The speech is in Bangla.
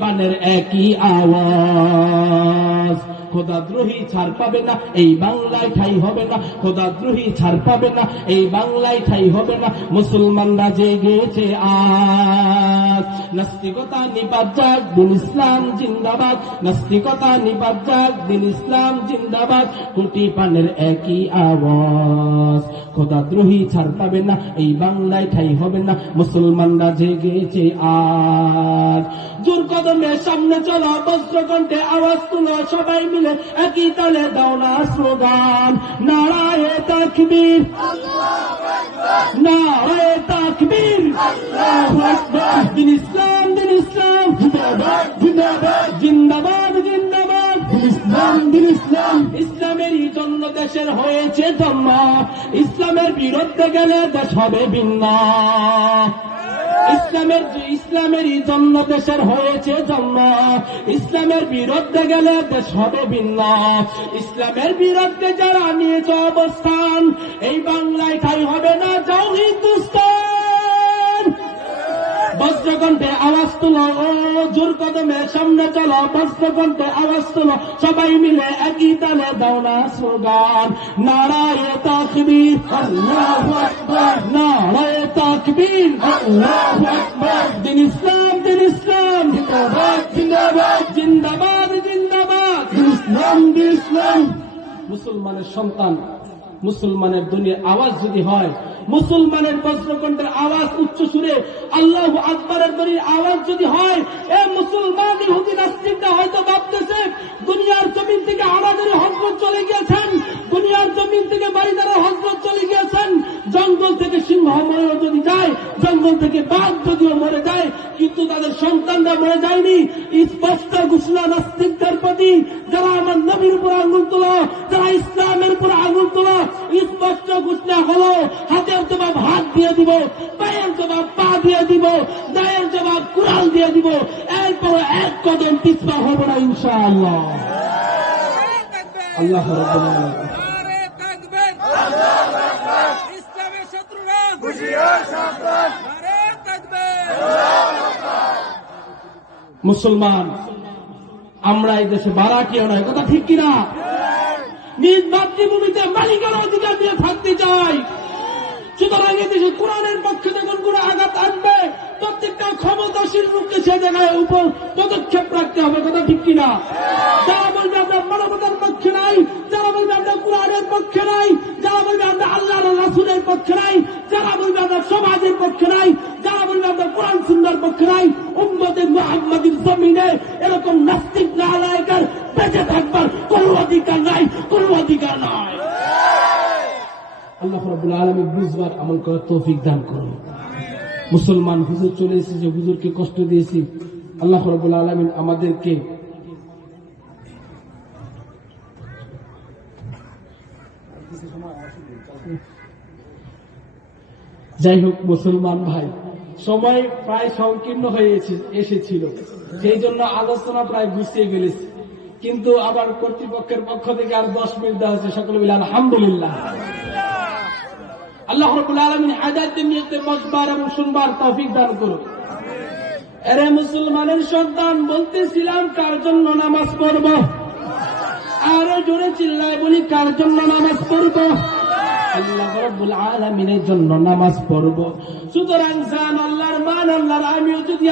পানের একই আওয়াজ। খোদাদ্রোহী ছাড় পাবে না, এই বাংলায় ঠাই হবে না। খোদাদ্রোহী ছাড় পাবে না, এই বাংলায় ঠাই হবে না। মুসলমানরা জেগেছে আজ। নাস্তিকতা নিপাত যাক, দিন ইসলাম জিন্দাবাদ। নাস্তিকতা নিপাত যাক, দিন ইসলাম জিন্দাবাদ। কোটি পানের একই আওয়াজ। খোদাদ্রোহী ছাড় পাবে না, এই বাংলায় ঠাই হবে না। মুসলমানরা জেগেছে আজ। জোর কদমে সামনে চলো, বজ্রকণ্ঠে আওয়াজ তুলো, সবাই মিলে একই তালে দাও না স্লোগান। নারায়ে তাকবীর, নারায়ে তাকবীর, আল্লাহু আকবার। দিন ইসলাম, দিন ইসলাম জিন্দাবাদ, জিন্দাবাদ, জিন্দাবাদ, জিন্দাবাদ। দিন ইসলাম, দিন ইসলাম। ইসলামেরই জন্য দেশের হয়েছে জন্ম, ইসলামের বিরুদ্ধে গেলে দেশ হবে ভিন্ন। ইসলামেরই জন্য দেশের হয়েছে জন্ম, ইসলামের বিরুদ্ধে গেলে দেশ হবে ভিন্ন। ইসলামের বিরুদ্ধে যারা নিয়েছে অবস্থান, এই বাংলায় ঠাই হবে না, যাও হিন্দুস্তান। বজ্রকণ্ঠে আওয়াজ তুলো, ও জোর কদমে সামনে চলো, বজ্রকণ্ঠে আওয়াজ তুলো, সবাই মিলে একই তালে দাও না স্লোগান। নারায়ে তাকবীর, আল্লাহু আকবার। নারায়ে তাকবীর, আল্লাহু আকবার। দিন ইসলাম, দিন ইসলাম জিন্দাবাদ, জিন্দাবাদ, জিন্দাবাদ, জিন্দাবাদ। দিন ইসলাম, দিন ইসলাম। মুসলমানের সন্তান, মুসলমানের দুনিয়ার আওয়াজ যদি হয়, মুসলমানের বজ্রকণ্ঠের আওয়াজ উচ্চ সুরে আল্লাহু আকবারের দড়ির আওয়াজ যদি হয়, এ মুসলমান ইহুদি নাস্তিকরা হয়তো ভাবতেছে দুনিয়ার জমিন থেকে আমাদের হযরত চলে গিয়েছেন, দুনিয়ার জমিন থেকে বাড়িদার হযরত চলে গিয়েছেন। জঙ্গল থেকে সিংহ মরে যদি যায়, জঙ্গল থেকে বাঘ যদিও মরে যায়, কিন্তু তাদের সন্তানরা মরে যায়নি। স্পষ্ট ঘোষণা নাস্তিকদের প্রতি, যারা আমার নবীর উপর আঙুল তোলা, যারা ইসলামের উপর আঙুল তোলা, স্পষ্ট ঘোষণা হলো, হাতের জবাব হাত দিয়ে দিব, পায়ের জবাব পা দিয়ে দিব, দায়ের জবাব কুড়াল দিয়ে দিব। এরপর এক কদম পিছপা হব না ইনশাআল্লাহ। আল্লাহ রাব্বুল আলামিন। ইসলামের শত্রুরা হুঁশিয়ার সাবধান। নারে তাকবীর। মুসলমান আমরা এই দেশে বারাটিও নয়, কথা ঠিক কিনা? নিজ মাতৃভূমিতে মালিকার অধিকার দিয়ে থাকতে চাই। সুতরাং এদেশে কোরআনের পক্ষে যখন কোনো আঘাত আসবে, প্রত্যেকটা ক্ষমতাশীল লোককে সে জায়গায় উপর পদক্ষেপ রাখতে হবে, কথা ঠিক কিনা? যারা বলবে আমরা মানবতার পক্ষে নাই, যারা বলবে আমরা কোরআনের পক্ষে নাই, যারা বলবে আমরা আল্লাহর রাসূলের পক্ষে নাই, যারা বলবে আমরা সমাজের পক্ষে নাই, যারা বলবে আমরা কোরআন সুন্নাহর পক্ষে নাই, উম্মতে মুহাম্মাদীর জমিনে এরকম নাস্তিক নালায়েকের বেঁচে থাকবার কোনো অধিকার নাই, কোনো অধিকার নাই। আল্লাহ রাব্বুল আলামিন বুঝবার আমল করার তৌফিক দান করুন। মুসলমান হুজুর চলে এসেছে, হুজুরকে কষ্ট দিয়েছি, আল্লাহ রাব্বুল আলামিন আমাদেরকে যাই হোক। মুসলমান ভাই, সময় প্রায় সংকীর্ণ হয়ে এসেছিল, সেই জন্য আলোচনা প্রায় গুছিয়ে ফেলেছি, কিন্তু আবার কর্তৃপক্ষের পক্ষ থেকে আর 10 মিনিট দেওয়া হয়েছে। সকলে মিলে আলহামদুলিল্লাহ। আল্লাহ রাব্বুল আলামিন হাদায়াতের নিয়তে বুঝবার এবং শুনবার তৌফিক দান করুন। এরে মুসলমানের সন্তান, বলতেছিলাম কার জন্য নামাজ পড়ব? আরো জোরে চিল্লায় বলি, কার জন্য নামাজ পড়ব? আল্লাহ রাব্বুল আলামিনের জন্য নামাজ পড়ব। সুতরাং জান আল্লাহর মান আল্লাহর, আমিও যদি